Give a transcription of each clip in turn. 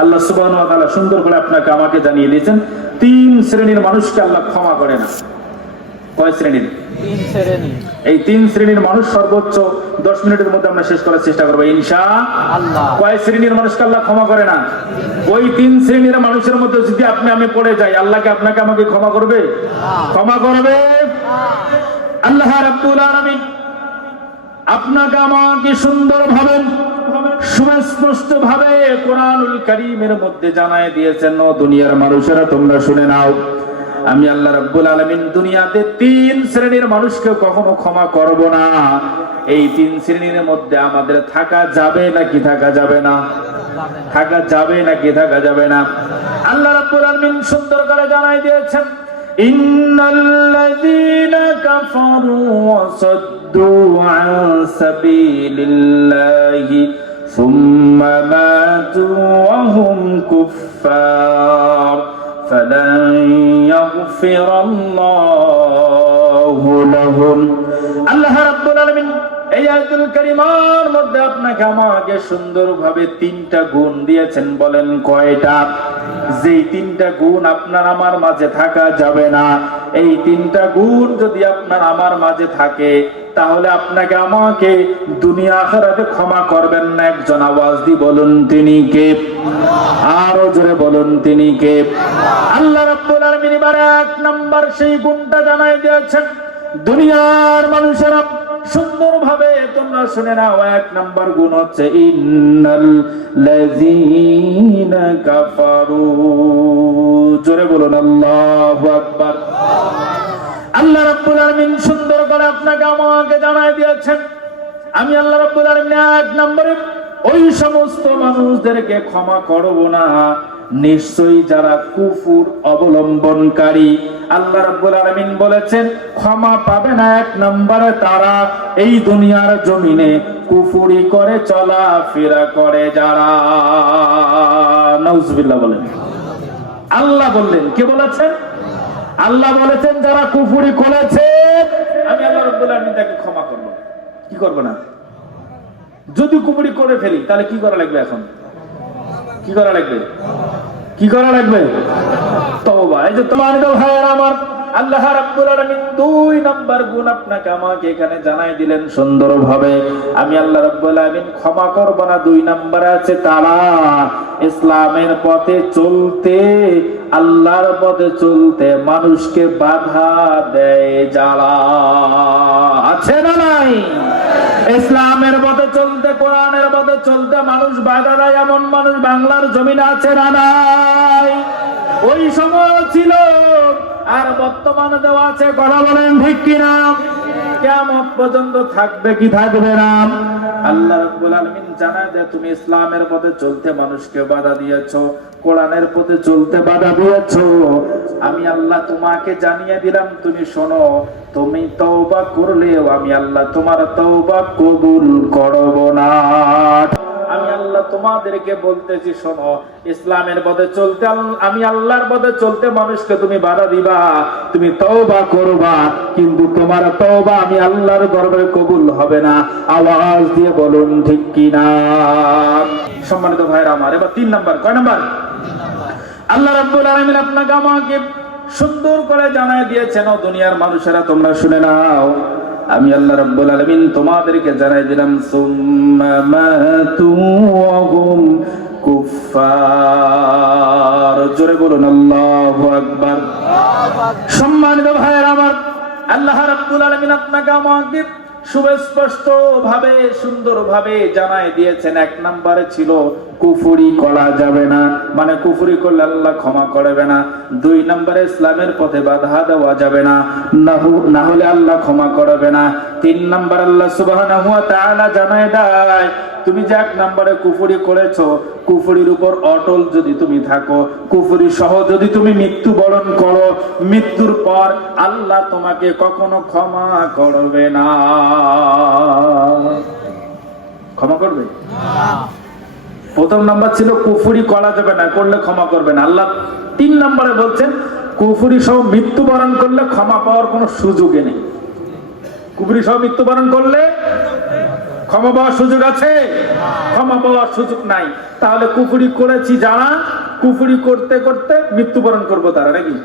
আল্লাহ সুবহানাহু ওয়া তাআলা সুন্দর করে আপনাকে আমাকে জানিয়ে দিয়েছেন 3 শ্রেণীর মানুষকে আল্লাহ ক্ষমা করে না। কয় শ্রেণীর? 3 শ্রেণী। এই 3 শ্রেণীর মানুষ সর্বোচ্চ 10 মিনিটের মধ্যে আমরা শেষ করার চেষ্টা করবো ইনশাআল্লাহ। কয় শ্রেণীর মানুষকে আল্লাহ ক্ষমা করে না? ওই 3 শ্রেণীর মানুষের মধ্যে যদি আপনি আমি পড়ে যাই, আল্লাহকে আপনাকে আমাকে ক্ষমা করবে? ক্ষমা করবে। আল্লাহ রাব্বুল আলামিন আপনাকে আমাকে সুন্দরভাবে সুস্পষ্ট ভাবে কোরআনুল কারীমের মধ্যে জানায় দিয়েছেন, ও দুনিয়ার মানুষেরা তোমরা শুনে নাও, আমি আল্লাহ রাব্বুল আলামিন দুনিয়াতে 3 শ্রেণীর মানুষকে কখনো ক্ষমা করব না। এই 3 শ্রেণীর মধ্যে আমাদের থাকা যাবে নাকি থাকা যাবে না? থাকা যাবে নাকি থাকা যাবে না? আল্লাহ রাব্বুল আলামিন সুন্দর করে জানাই দিয়েছেন, ইন্নাল্লাযীনা কাফারু ওয়া সাদ্দু আন সাবিলিল্লাহি সুম্মা মাতু ওয়া হুম কুফফার فلن يغفر الله لهم। আল্লাহ রাব্বুল আলামিন এই আয়াতুল কারিমার মধ্যে আপনাকে আমাকে সুন্দরভাবে 3টা গুণ দিয়েছেন। বলেন কয়টা? যেই 3টা গুণ আপনার আমার মাঝে থাকা যাবে না। এই 3টা গুণ যদি আপনার আমার মাঝে থাকে, তাহলে আপনাকে আমাকে দুনিয়া আখিরাতে ক্ষমা করবেন না। একজন আওয়াজ দিয়ে বলুন তিনি কে? আরো জোরে বলুন তিনি কে? আল্লাহ রাব্বুল আলামিন এবার 1 নাম্বার সেই গুণটা জানাই দিয়েছেন। দুনিয়ার মানুষেরা সুন্দরভাবে তোমরা শুনে নাও, 1 নাম্বার গুণ হচ্ছে ইন্নাল লাযীনা কাফারু। জোরে বলুন আল্লাহু আকবার। আল্লাহ রাব্বুল আলামিন সুন্দর করে আপনাকে আমাকে জানাই দিয়েছেন, আমি আল্লাহ রাব্বুল আলামিন 1 নম্বরে ওই সমস্ত মানুষদেরকে ক্ষমা করব না নিশ্চয়ই যারা কুফর অবলম্বনকারী। আল্লাহ রাব্বুল আলামিন বলেছেন ক্ষমা পাবে না 1 নম্বরে তারা এই দুনিয়ার জমিনে কুফরি করে চলাফেরা করে যারা। নাউজুবিল্লাহ বলেন। আল্লাহ বললেন, কে বলেছেন? আল্লাহ বলেছেন যারা কুফরি করেছে আমি আল্লাহ রাব্বুল আলামিন তাকে ক্ষমা করব। কি করব না? যদি কুফরি করে ফেলি তাহলে কি করা লাগবে? এখন কি করা লাগবে? কি করা লাগবে? তওবা। এই যে তোমার ভাইয়েরা আমার, আল্লাহ রাব্বুল আলামিন 2 নাম্বার গুণ আপনাকে আমাকে এখানে জানাই দিলেন সুন্দরভাবে। আমি আল্লাহ রাব্বুল আলামিন ক্ষমা করব না 2 নম্বরে আছে তারা ইসলামের পথে চলতে, আল্লাহর পথে চলতে মানুষকে বাধা দেয় যারা। আছে না নাই? ইসলামের পথে চলতে, কোরআনের পথে চলতে মানুষ বাধা দেয় এমন মানুষ বাংলার জমিনে আছে না নাই? ওই সময় ছিল আর বর্তমানে দেওয়া আছে। কথা বলেন ঠিক কিনা? কিয়ামত পর্যন্ত থাকবে কি থাকবে না? আল্লাহ রাব্বুল আলামিন জানায় যে তুমি ইসলামের পথে চলতে মানুষকে বাধা দিয়েছো, কোরআনের পথে চলতে বাধা দিয়েছো। আমি আল্লাহ তোমাকে জানিয়ে দিলাম, তুমি শোনো, তুমি তওবা করলেও আমি আল্লাহ তোমার তওবা কবুল করব না। আমি আল্লাহ তোমাদেরকে বলতেছি শোনো, ইসলামের পথে চলতে, আমি আল্লাহর পথে চলতে মানুষকে তুমি বাধা দিবা, তুমি তওবা করবা, কিন্তু তোমার তওবা আমি আল্লাহর দরবারে কবুল হবে না। আওয়াজ দিয়ে বলুন ঠিক কিনা? সম্মানিত ভাইরা আমার, এবার 3 নাম্বার। কয় নাম্বার? আল্লাহ রাব্বুল আলামিন আপনাকে আমাকে সুন্দর করে জানায় দিয়েছেন, ও দুনিয়ার মানুষেরা তোমরা শুনে নাও, আমি আল্লাহ রাব্বুল আলামিন তোমাদেরকে জানাই দিলাম সুম্মা মাতু ওয়া হুম কুফফার। জোরে বলুন আল্লাহু আকবার। সম্মানিত ভাইয়েরা আমার, আল্লাহ রাব্বুল আলামিন আপনাকে আমাকে সুস্পষ্ট ভাবে সুন্দর ভাবে জানাই দিয়েছেন। 1 নম্বরে ছিল কুফরি করা যাবে না, মানে কুফরি করলে আল্লাহ ক্ষমা করবে না। 2 নম্বরে ইসলামের পথে বাধা দেওয়া যাবে না, না হলে আল্লাহ ক্ষমা করবে না। 3 নম্বর আল্লাহ সুবহানাহু ওয়া তাআলা জানায় দেয়, তুমি যে 1 নম্বরে কুফরি করেছো, কুফরির উপর অটল যদি তুমি থাকো, কুফরি সহ যদি তুমি মৃত্যুবরণ করো, মৃত্যুর পর আল্লাহ তোমাকে কখনো ক্ষমা করবে না। ক্ষমা করবে না। প্রথম নাম্বার ছিল কুফরি করা যাবে না, করলে ক্ষমা করবে না আল্লাহ। 3 নম্বরে বলছেন কুফরি সহ মৃত্যুবরণ করলে ক্ষমা পাওয়ার কোনো সুযোগই নেই। কুফরি সহ মৃত্যুবরণ করলে ক্ষমা পাওয়ার সুযোগ আছে? ক্ষমা পাওয়ার সুযোগ নাই। তাহলে কুফরি করেছি যারা, কুফরি করতে করতে মৃত্যুবরণ করবো তারা, নাকি?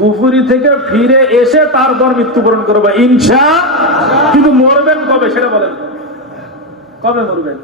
কুফরি থেকে ফিরে এসে তারপর মৃত্যুবরণ করবো ইনশাআল্লাহ। কিন্তু মরবেন কবে সেটা বলেন, কবে মরবেন?